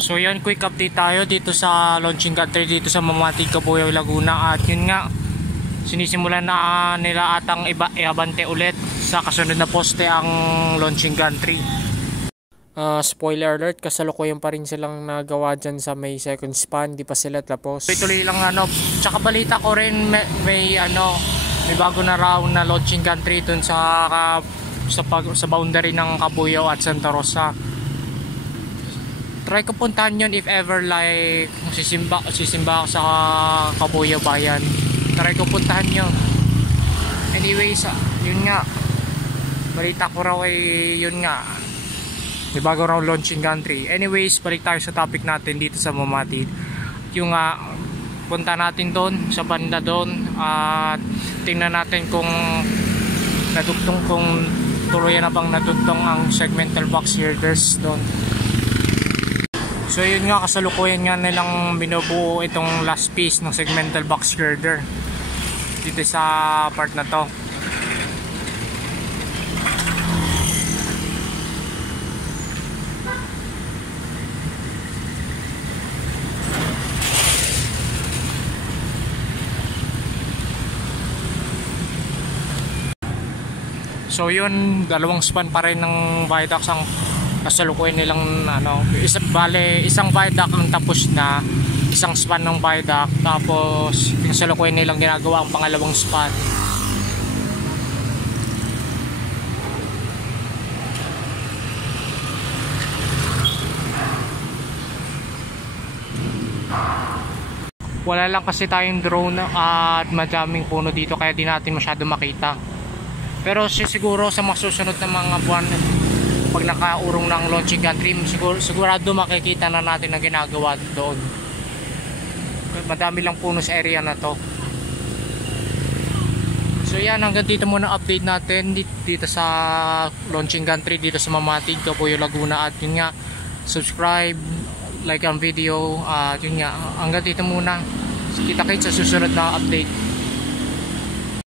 So yan, quick update tayo dito sa launching country dito sa Mamatig, Cabuyao, Laguna. At yun nga, sinisimulan na nila atang iabante ulit sa kasunod na poste ang launching country. Spoiler alert, kasalukuyan pa rin silang nagawa dyan sa may second span, di pa sila tapos. Tuloy lang tsaka balita ko rin may bago na raw na launching country dun sa boundary ng Cabuyao at Santa Rosa. Try ko puntahan yun if ever like sisimba ako sa Cabuyao Bayan. Try ko puntahan yun. Anyways, yun nga, balita ko raw yun nga, may bago raw launching country. Anyways, balik tayo sa topic natin dito sa Mamatig. Yung punta natin doon sa banda doon at tingnan natin kung tuluyan na bang natugtong ang segmental box girders doon. So yun nga, kasalukuyan nga nilang binubuo itong last piece ng segmental box girder dito sa part na to. So yun, dalawang span pa rin ng viaducts ang kasalukuyan nilang isang viaduct ang tapos na, isang span ng viaduct, tapos yung kasalukuyan nilang ginagawa ang pangalawang span. Wala lang kasi tayong drone at madaming puno dito kaya di natin masyado makita, pero siguro sa masusunod na mga buwan pag nakaurong ng launching country, sigurado makikita na natin ang ginagawa doon. Madami lang puno sa area na to. So yan, hanggang dito muna update natin dito sa launching country dito sa Mamatig, Cabuyao, Laguna. At yun nga, subscribe, like ang video. Yun nga, hanggang dito muna. Kita-kits sa susunod na update.